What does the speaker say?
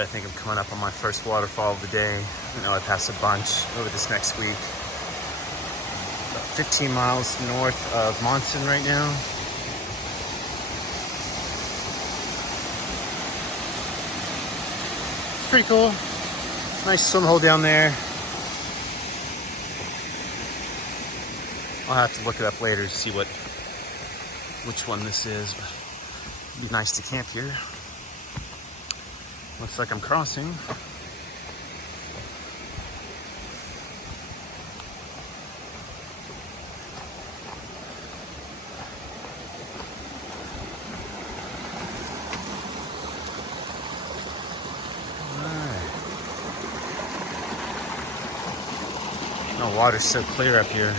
I think I'm coming up on my first waterfall of the day. I know I passed a bunch over this next week. About 15 miles north of Monson right now. It's pretty cool. Nice swim hole down there. I'll have to look it up later to see which one this is. But it'd be nice to camp here. Looks like I'm crossing. Alright. The water's so clear up here.